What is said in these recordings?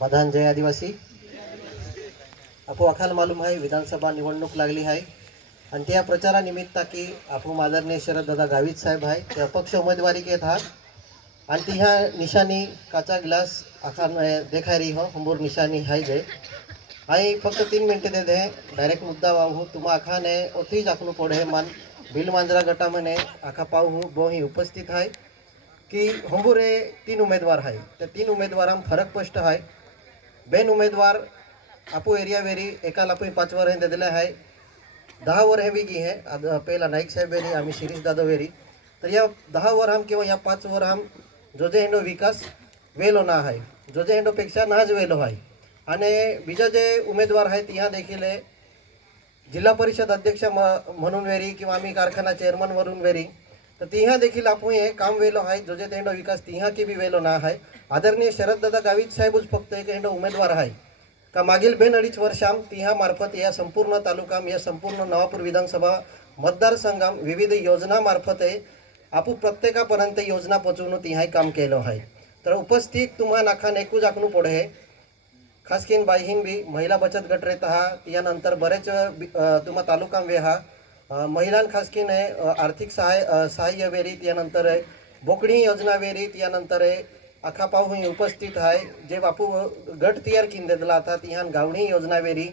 मदान जय आदिवासी। आपो अखाल मालूम आहे विधानसभा निवडणूक लागली आहे आणि त्या प्रचारानिमित्त की आपो आदरणीय शरद दादा गावित साहेब आहे ते अपक्ष उमेदवारी घेत आहात. आणि ती ह्या निशाणी काचा ग्लास अखान देखाय रही हो हंबूर निशाणी हाय जे. आई फक्त तीन मिनटं दे दे डायरेक्ट मुद्दा वाहू. तुम्हा आखाने ओथी जाकणू पोढे मान बिल मांजरा गटामने आखा पाहू बो ही उपस्थित आहे की हंबुरे तीन उमेदवार आहे त्या तीन उमेदवारां फरक स्पष्ट आहे बेन उमेदवार आपू एरिया वेरी एकाला आपण पाच वर हे दिले आहे दहा वर हे वेगी आहे पहिला नाईक साहेब वेरी आम्ही शिरीष दादा वेरी तर या दहा वर हम किंवा या पाच वर हम जो जे हेंडो विकास वेलो ना आहे जो जे हेंडोपेक्षा नाच वेलो आहे आणि બીજા जे उमेदवार आहेत ह्या देखील आहे जिल्हा परिषद अध्यक्ष म- म्हणून वेरी किंवा आम्ही कारखाना चेअरमन म्हणून वेरी। तर तिहा देखील आपण हे काम वेलो आहे. जो जे तेंडो विकास तिहा की बी वेलो ना आहे. आदरणीय शरददादा गावित साहेबच फक्त एक एंडो उमेदवार आहे. का मागील बेन अडीच वर्षाम तिहा मार्फत या संपूर्ण तालुकाम या संपूर्ण नवापूर विधानसभा मतदारसंघाम विविध योजना मार्फत आहे आपू प्रत्येकापर्यंत योजना पोचवून तिहाय काम केलं आहे. तर उपस्थित तुम्हा नाखान नेकू आखणू पुढे. खास करून बाईहीन बी महिला बचत गट रेत हा यानंतर बरेच तुम्हा तालुकाम वे हा अ, महिलां खास आहे आर्थिक सहाय सहाय्य वेरीत यानंतर आहे बोकडी योजना वेरीत यानंतर आहे अखा पाहू ही उपस्थित आहे जे बापू गट तयार किन दिला आता तिहान गावणी योजना वेरी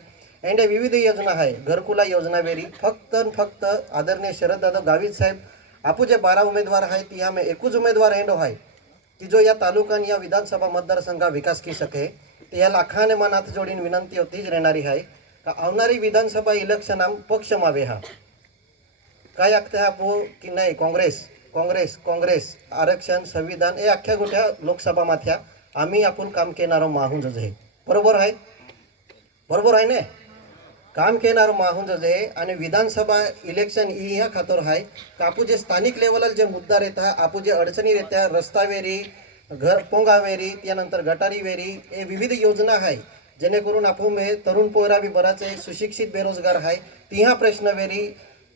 अँड विविध योजना आहे घरकुला योजना वेरी फक्त फक्त आदरणीय शरददादा गावित साहेब आपू जे बारा उमेदवार आहेत तिहा में एकूच उमेदवार एंडो आहे की जो या तालुका या विधानसभा मतदारसंघा विकास की सके ते या लाखाने मनात जोडीन विनंती होतीच राहणारी आहे का आवणारी विधानसभा इलेक्शन आम पक्ष मावे हा. काय आखते हा पो की नाही काँग्रेस काँग्रेस काँग्रेस आरक्षण संविधान हे अख्ख्या गोठ्या लोकसभा माथ्या आम्ही आपण काम केणारो माहून आहे बरोबर आहे? बरोबर आहे ना? काम केणार माहून जे आणि विधानसभा इलेक्शन ही ह्या खातर आहे का आपू जे स्थानिक लेवलला जे मुद्दा रेता आपू जे अडचणी रेत्या रस्ता वेरी घर पोंगावेरी त्यानंतर गटारी वेरी हे विविध योजना आहे. जेणेकरून आपण हे तरुण पोहरा बी बराच आहे सुशिक्षित बेरोजगार आहे. तिहा प्रश्न प्रश्नवेरी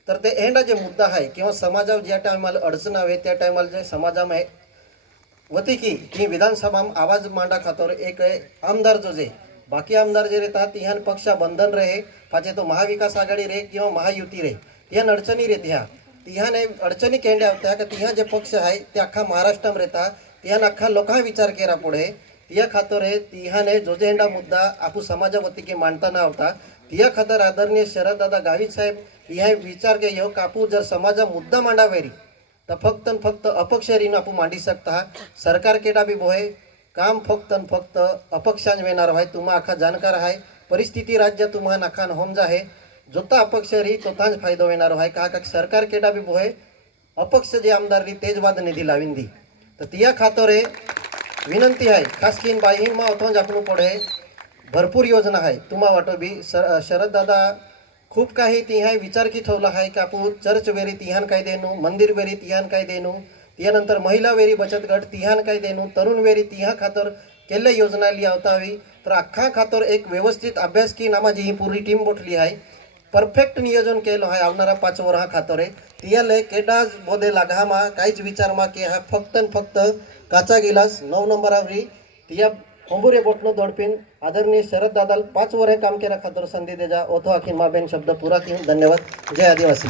तर ते एंडा जे मुद्दा आहे किंवा समाजावर ज्या टायमाला अडचण आहे त्या टायमाला जे समाजामध्ये वती की ही विधानसभा आवाज मांडा खातर एक आमदार जो जे बाकी आमदार जे रेतात तिहान पक्षा बंधन रहे पाचे तो महाविकास आघाडी रे किंवा महायुती रे तिहान अडचणी रे तिहा तिहान अडचणी केंड्या होत्या का तिहा जे पक्ष आहे ते अख्खा महाराष्ट्रात रेता तिहान अख्खा लोकां विचार केला पुढे तिया खातर हे तिहाने जो जेंडा मुद्दा आपू समाजावती की मांडताना होता तिया खातर आदरणीय शरददादा गावित साहेब ह्या विचार के यो कापू जर समाजा मुद्दा मांडावेरी तर फक्त फक्त अपक्ष रीन आपण मांडी सकता सरकार केडा बी बोहे काम फक्त फक्त अपक्षांज वेणार आहे तुम्हा आखा जाणकार आहे परिस्थिती राज्य तुम्हा नाखान होम आहे जोता अपक्ष री तोतांच फायदो येणार आहे का का सरकार केडा बी बोहे अपक्ष जे आमदार री तेज वाद निधी लावीन दी. तर तिया खातोरे विनंती आहे खास बाई बाईहीन मा ओथोंज आपण पुढे भरपूर योजना आहे तुम्हा वाटो बी सर शरद दादा खूप काही तिहाय विचार की ठेवला आहे की आपण चर्च वेरी तिहान काय देणू मंदिर वेरी तिहान काय देणू त्यानंतर महिला वेरी बचत गट तिहान काय देणू तरुण वेरी तिहा खातर केल्ले योजना लिया हवी तर अख्खा खातर एक व्यवस्थित अभ्यास की नामाची ही पूरी टीम बोटली आहे. परफेक्ट नियोजन केलं आहे आवणारा पाच वर हा खातर. आहे तियाले केडाच बोदे लागामा काहीच विचारमा की हा फक्त फक्त काचा गिलास नऊ नंबरावरी तिया होंबुरे बोटणं दोडपिन आदरणीय शरद दादाल पाच वर काम केला खातर संधी देजा. ओथो अखिन मा शब्द पुरा की धन्यवाद. जय आदिवासी.